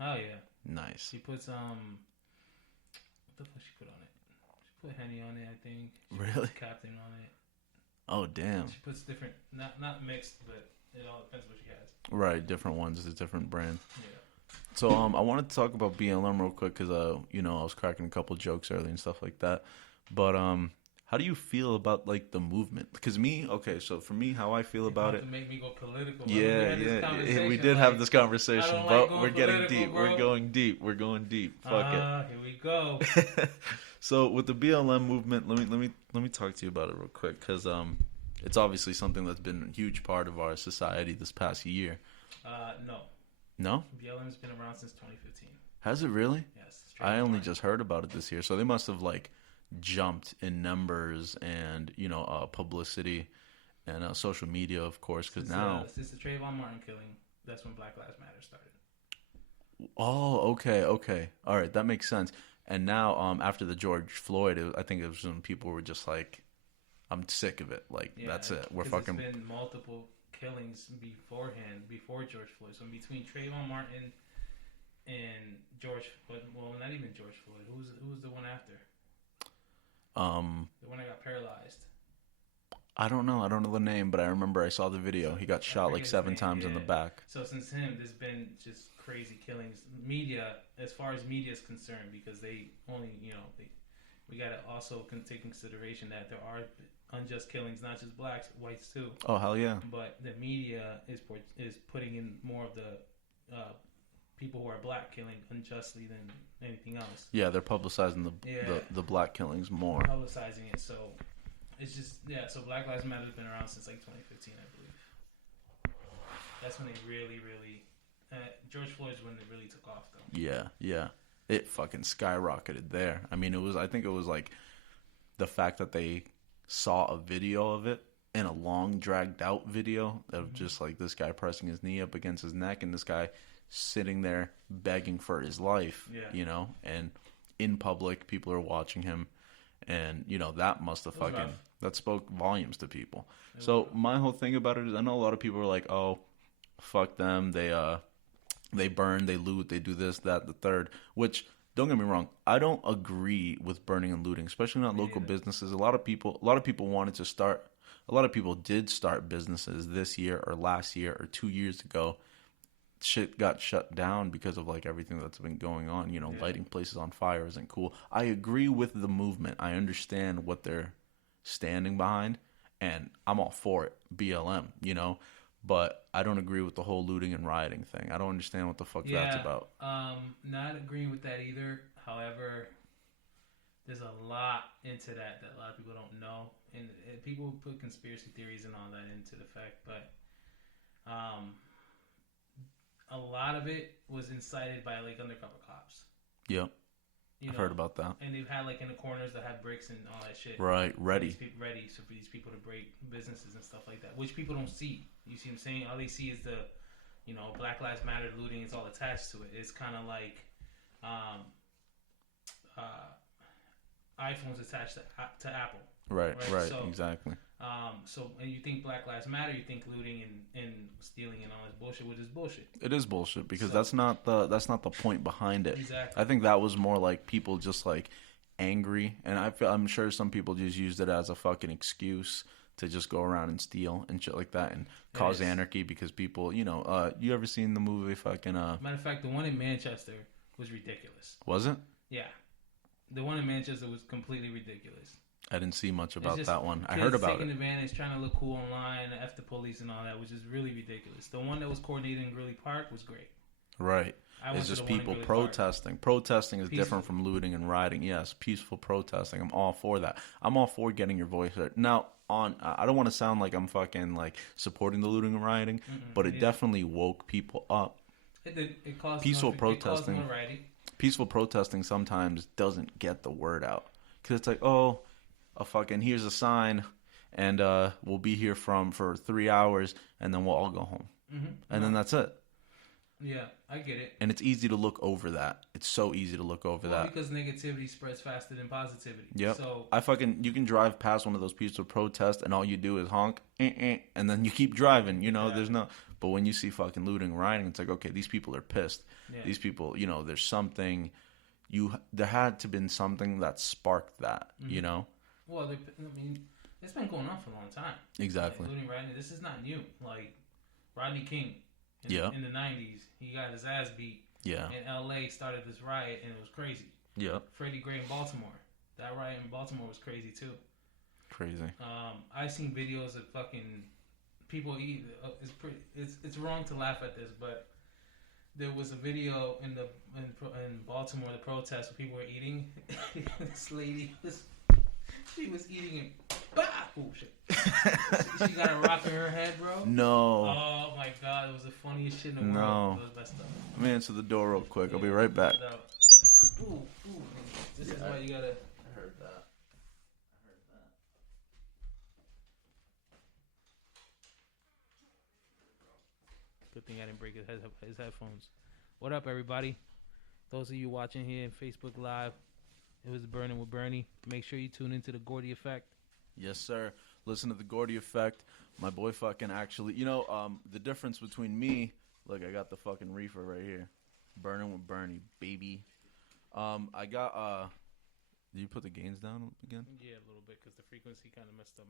Oh yeah. Nice. She puts what the fuck she put on it? She put Henny on it, I think. She Really? puts Captain on it. Oh damn. She puts different, not mixed, but it all depends what she has. Right, different ones. It's a different brand. Yeah. So I wanted to talk about BLM real quick because I was cracking a couple jokes earlier and stuff like that. But how do you feel about like the movement? Because me, okay, so for me, how I feel about it. To make me go political. Yeah, yeah, we did have this conversation, but we're getting deep. Bro. We're going deep. We're going deep. Fuck it. Here we go. So with the BLM movement, let me talk to you about it real quick because it's obviously something that's been a huge part of our society this past year. No. No? BLM's been around since 2015. Has it really? Yes. I only just heard about it this year, so they must have like jumped in numbers and publicity and social media, of course, because now since the Trayvon Martin killing, that's when Black Lives Matter started. Oh, okay, all right, that makes sense. And now, after the George Floyd, I think it was when people were just like, "I'm sick of it. Like that's it. We're fucking." There's been multiple killings beforehand, before George Floyd. So in between Trayvon Martin and George, well, not even George Floyd. Who was the one after? The one that got paralyzed. I don't know the name, but I remember I saw the video. He got shot like 7 times in the back. So since him, there's been just crazy killings. Media, as far as media is concerned, because they only, we got to also take consideration that there are unjust killings, not just blacks, whites too. Oh hell yeah! But the media is putting in more of the people who are black killing unjustly than anything else. Yeah, they're publicizing the black killings more. Publicizing it, so it's just So Black Lives Matter has been around since like 2015, I believe. That's when they really, George Floyd's when it really took off, though. Yeah. It fucking skyrocketed there. I mean, I think it was like the fact that they saw a video of it in a long, dragged out video of just like this guy pressing his knee up against his neck and this guy sitting there begging for his life, and in public, people are watching him. And, that must have that spoke volumes to people. So my whole thing about it is I know a lot of people are like, oh, fuck them. They burn, they loot, they do this, that, the third, which don't get me wrong. I don't agree with burning and looting, especially not local businesses. A lot of people did start businesses this year or last year or 2 years ago. Shit got shut down because of like everything that's been going on. Lighting places on fire isn't cool. I agree with the movement. I understand what they're standing behind, and I'm all for it. BLM, but I don't agree with the whole looting and rioting thing. I don't understand what the fuck that's about. Not agreeing with that either. However, there's a lot into that a lot of people don't know, and people put conspiracy theories and all that into the fact, but a lot of it was incited by like undercover cops. Yep. I've heard about that. And they've had like in the corners that have bricks and all that shit. Right, ready. Ready, so for these people to break businesses and stuff like that, which people don't see. You see what I'm saying? All they see is the, Black Lives Matter looting. It's all attached to it. It's kind of like iPhones attached to Apple. Right, so, exactly. And you think Black Lives Matter, you think looting and stealing and all this bullshit, which is bullshit. It is bullshit because that's not the point behind it. Exactly. I think that was more like people just like angry, and I'm sure some people just used it as a fucking excuse to just go around and steal and shit like that and cause anarchy because people, you ever seen the movie fucking Matter of fact, the one in Manchester was ridiculous. Was it? Yeah. The one in Manchester was completely ridiculous. I didn't see much about that one. I heard about taking advantage, trying to look cool online, F the police and all that, which is really ridiculous. The one that was coordinated in Greeley Park was great. Right. It's just people protesting. Protesting is different from looting and rioting. Yes, peaceful protesting. I'm all for that. I'm all for getting your voice heard. Now, I don't want to sound like I'm fucking like supporting the looting and rioting, but it definitely woke people up. It did. It caused peaceful protesting. Peaceful protesting sometimes doesn't get the word out because it's like, oh, here's a sign, and we'll be here for 3 hours, and then we'll all go home, and then that's it. Yeah, I get it. And it's easy to look over that. It's so easy to look over that. Because negativity spreads faster than positivity. Yep. So you can drive past one of those peaceful protests and all you do is honk, and then you keep driving. You know, there's no. But when you see fucking looting, rioting, it's like, okay, these people are pissed. Yeah. These people, you know, there's something. There had to been something that sparked that. Mm-hmm. You know. Well, I mean, it's been going on for a long time. Exactly. Like, looting, rioting. This is not new. Like Rodney King. In the 90s, he got his ass beat. Yeah. And LA started this riot, and it was crazy. Yeah. Freddie Gray in Baltimore. That riot in Baltimore was crazy too. Crazy. I seen videos of fucking people eat. It's wrong to laugh at this, but there was a video in Baltimore, the protest, where people were eating. This lady she was eating it. Bah! Oh shit! She got a rock in her head, bro. No. Oh my god, it was the funniest shit in the world. It was messed up. Let me answer the door real quick. I'll be right back. Ooh. This is why you gotta. I heard that. Good thing I didn't break his headphones. What up, everybody? Those of you watching here in Facebook Live, it was Burnin with Bernie. Make sure you tune into the Gordy Effect. Yes, sir. Listen to the Gordy Effect. My boy fucking actually, you know, the difference between me, look, I got the fucking reefer right here. Burnin with Bernie, baby. I got, did you put the gains down again? Yeah, a little bit, because the frequency kind of messed up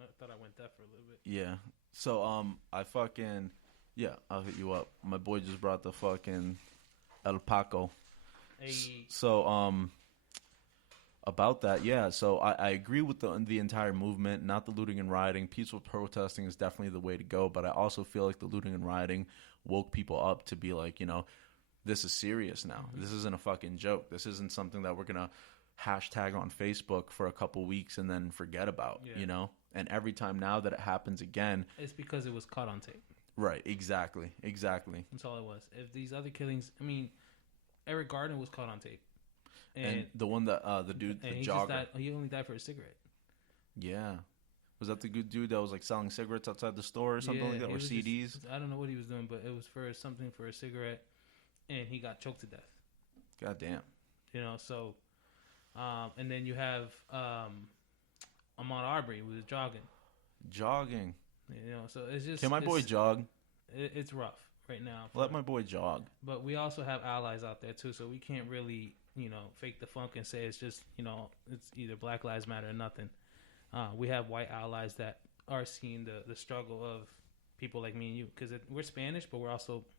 I thought I went deaf for a little bit. Yeah. So, I'll hit you up. My boy just brought the fucking El Paco. Hey. So, about that, yeah. So I agree with the entire movement, not the looting and rioting. Peaceful protesting is definitely the way to go, but I also feel like the looting and rioting woke people up to be like, you know, this is serious now. Mm-hmm. This isn't a fucking joke. This isn't something that we're going to hashtag on Facebook for a couple weeks and then forget about, you know? And every time now that it happens again... It's because it was caught on tape. Right, exactly. That's all it was. If these other killings... I mean, Eric Gardner was caught on tape. And the one that, the dude, the jogger. He only died for a cigarette. Yeah. Was that the good dude that was like selling cigarettes outside the store or something like that? Or CDs? I don't know what he was doing, but it was for something for a cigarette. And he got choked to death. God damn. You know, so... and then you have Ahmaud Arbery, who was jogging. You know, so it's just... Can my boy jog? It's rough right now. Let my boy jog. But we also have allies out there, too, so we can't really... you know, fake the funk and say it's just, you know, it's either Black Lives Matter or nothing. We have white allies that are seeing the struggle of people like me and you, because we're Spanish, but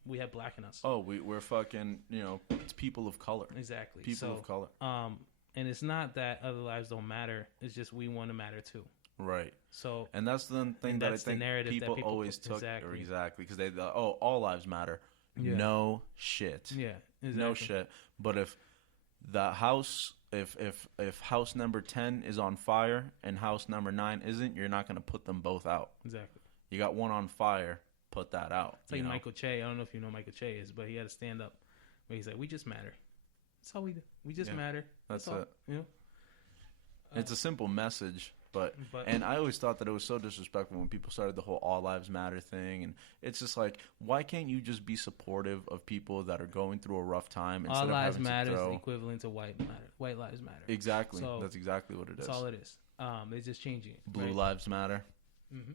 we have black in us. Oh, we're fucking, you know, it's people of color. Exactly. People of color. And it's not that other lives don't matter. It's just we want to matter too. Right. So, and that's the thing that I think people always took. Exactly. Because all lives matter. Yeah. No shit. Yeah. Exactly. No shit. But if the house, if house number 10 is on fire and house number 9 isn't, you're not going to put them both out. Exactly. You got one on fire, put that out. It's like Michael Che. I don't know if you know Michael Che is, but he had a stand up where he's like, "We just matter. That's all we do. We just matter. That's all. it. You know, it's a simple message." But and I always thought that it was so disrespectful when people started the whole all lives matter thing, and it's just like, why can't you just be supportive of people that are going through a rough time? All lives matter is equivalent to white matter. White lives matter. Exactly. So that's exactly what it is. That's all it is. They're just changing it. Blue lives matter. Mm-hmm.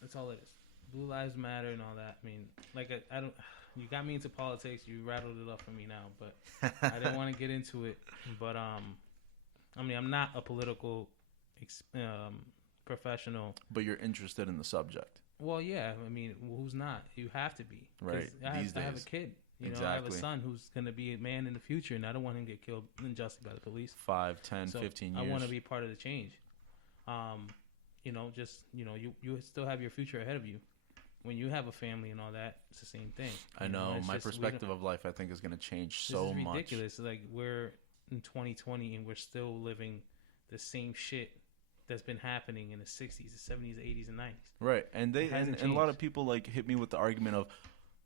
That's all it is. Blue lives matter and all that. I mean, like I don't. You got me into politics. You rattled it up for me now, but I didn't want to get into it. But I mean, I'm not a political professional. But you're interested in the subject. Well, yeah. I mean, who's not? You have to be. Right. I have a kid. You know, I have a son who's going to be a man in the future, and I don't want him to get killed unjustly by the police. 5, 10, 15 years. I want to be part of the change. You know, just, you know, you still have your future ahead of you. When you have a family and all that, it's the same thing. I know. My perspective of life, I think, is going to change so much. This is ridiculous. Like, we're in 2020 and we're still living the same shit that's been happening in the 60s, the 70s, the 80s, and 90s. Right. And and a lot of people like hit me with the argument of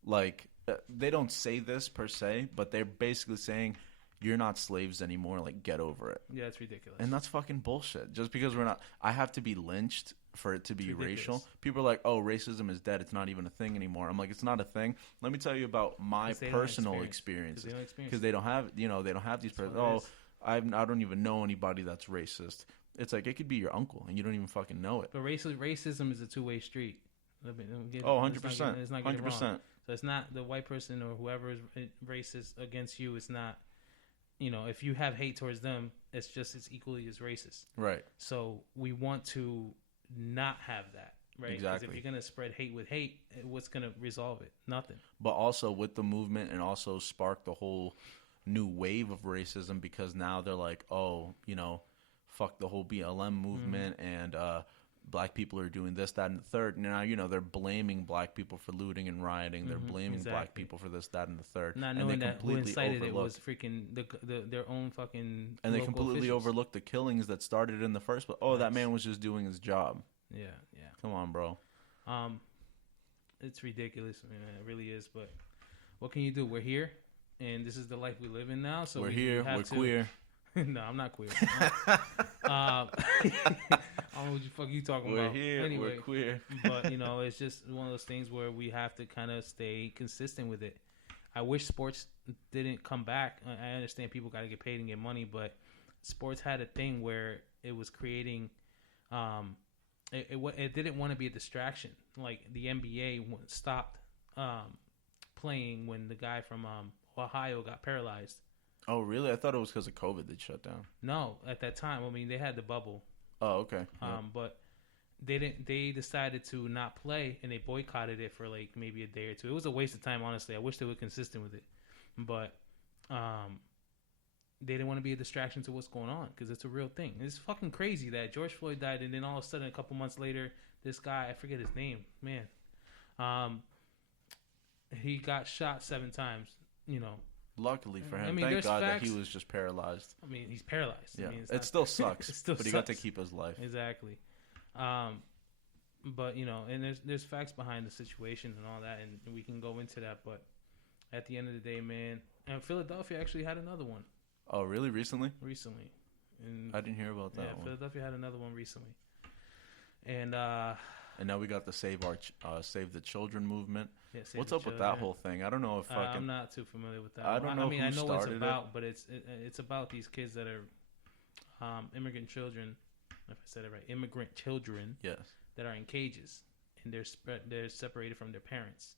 like they don't say this per se, but they're basically saying you're not slaves anymore, like get over it. Yeah, it's ridiculous. And that's fucking bullshit. Just because we're not, I have to be lynched for it to be Ridiculous. racial. People are like, "Oh, racism is dead. It's not even a thing anymore." I'm like, "It's not a thing." Let me tell you about my personal experiences because they don't have, they don't have these. I don't even know anybody that's racist. It's like it could be your uncle and you don't even fucking know it. But racism is a two-way street. 100%. It's not 100%. So it's not the white person or whoever is racist against you. It's not, if you have hate towards them, it's equally as racist. Right. So we want to not have that. Right. Exactly. Because if you're going to spread hate with hate, what's going to resolve it? Nothing. But also with the movement and also spark the whole new wave of racism because now they're like, oh, fuck the whole BLM movement and black people are doing this, that, and the third. Now, they're blaming black people for looting and rioting. They're blaming black people for this, that, and the third. Not knowing that who incited it was freaking their own fucking and they completely overlooked the killings that started in the first place. Oh, that man was just doing his job. Yeah. Come on, bro. It's ridiculous. I mean, it really is. But what can you do? We're here, and this is the life we live in now. So we're here. We're queer. No, I'm not queer. I don't know what the fuck you talking about. We're here. Anyway, we're queer. But it's just one of those things where we have to kind of stay consistent with it. I wish sports didn't come back. I understand people got to get paid and get money, but sports had a thing where it was creating. It didn't want to be a distraction. Like the NBA stopped playing when the guy from Ohio got paralyzed. Oh, really? I thought it was because of COVID they shut down. No, at that time, I mean, they had the bubble. Oh, okay. But they didn't. They decided to not play, and they boycotted it for like maybe a day or two. It was a waste of time, honestly. I wish they were consistent with it, but they didn't want to be a distraction to what's going on because it's a real thing. It's fucking crazy that George Floyd died, and then all of a sudden, a couple months later, this guy, I forget his name, man, he got shot 7 times. Luckily for him, thank God that he was just paralyzed. I mean, he's paralyzed. Yeah, I mean, it still sucks, but sucks. he got to keep his life. Exactly. But and there's facts behind the situation and all that, and we can go into that. But at the end of the day, man, and Philadelphia actually had another one. Oh, really? Recently? And I didn't hear about that one. Philadelphia had another one recently, and now we got the Save the Children movement. Yeah, what's up with that whole thing? I don't know if I'm not too familiar with that. I don't know. I mean, I know what it's about, but it's about these kids that are immigrant children. If I said it right, immigrant children. Yes. That are in cages, and they're separated from their parents.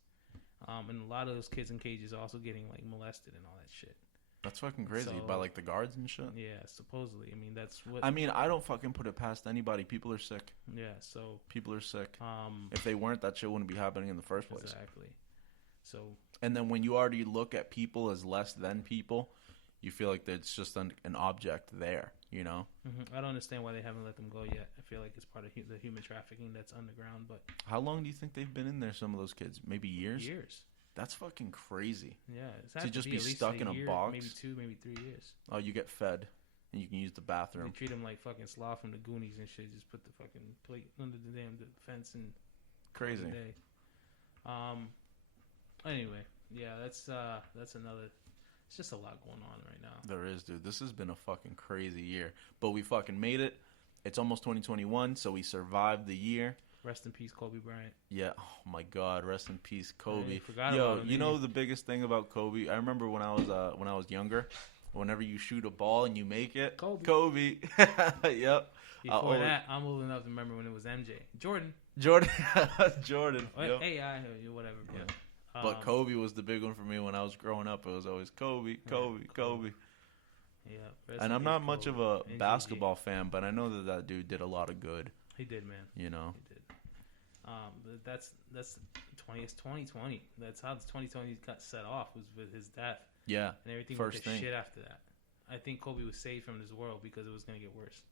And a lot of those kids in cages are also getting like molested and all that shit. That's fucking crazy. By like the guards and shit? Yeah, supposedly. I mean, that's what... I mean, I don't fucking put it past anybody. People are sick. Yeah, so... People are sick. If they weren't, that shit wouldn't be happening in the first place. Exactly. So... And then when you already look at people as less than people, you feel like it's just an object there, I don't understand why they haven't let them go yet. I feel like it's part of the human trafficking that's underground, but... How long do you think they've been in there, some of those kids? Maybe years? Years. That's fucking crazy. Yeah, to just be stuck in a box. Maybe 2, maybe 3 years. Oh, you get fed, and you can use the bathroom. They treat them like fucking Sloth from the Goonies and shit. Just put the fucking plate under the damn fence and crazy. Anyway, yeah, that's another. It's just a lot going on right now. There is, dude. This has been a fucking crazy year, but we fucking made it. It's almost 2021, so we survived the year. Rest in peace, Kobe Bryant. Yeah. Oh my God. Rest in peace, Kobe. About him, you know the biggest thing about Kobe? I remember when I was younger, whenever you shoot a ball and you make it, Kobe. Yep. Before that, I'm old enough to remember when it was MJ, Jordan. Yep. AI, whatever. Yeah. But Kobe was the big one for me when I was growing up. It was always Kobe. Yeah. And I'm not much of a basketball fan, but I know that dude did a lot of good. He did, man. He did. That's 2020. That's how the 2020 got set off, was with his death. Yeah. And everything went to shit after that. I think Kobe was saved from this world because it was going to get worse.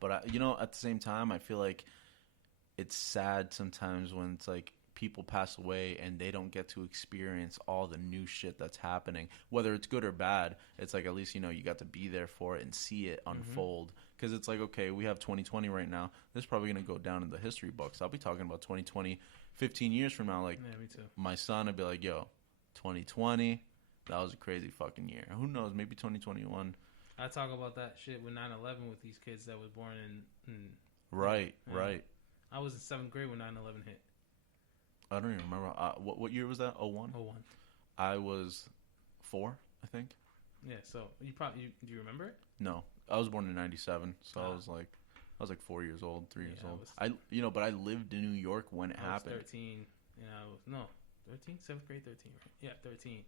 But at the same time, I feel like it's sad sometimes when it's like people pass away and they don't get to experience all the new shit that's happening, whether it's good or bad. It's like, at least, you got to be there for it and see it unfold. Because it's like, okay, we have 2020 right now. This is probably going to go down in the history books. I'll be talking about 2020 15 years from now. Like, yeah, me too. My son would be like, yo, 2020, that was a crazy fucking year. Who knows? Maybe 2021. I talk about that shit with 9/11 with these kids that was born in Right, Yeah. right. I was in 7th grade when 9/11 hit. I don't even remember. What year was that? 01? 01. I was 4, I think. Yeah, so do you remember it? No, I was born in 97, so I was like 4 years old, 3 years old. But I lived in New York when it happened. I was 13, and I was 13, 7th grade, 13, right? Yeah, 13.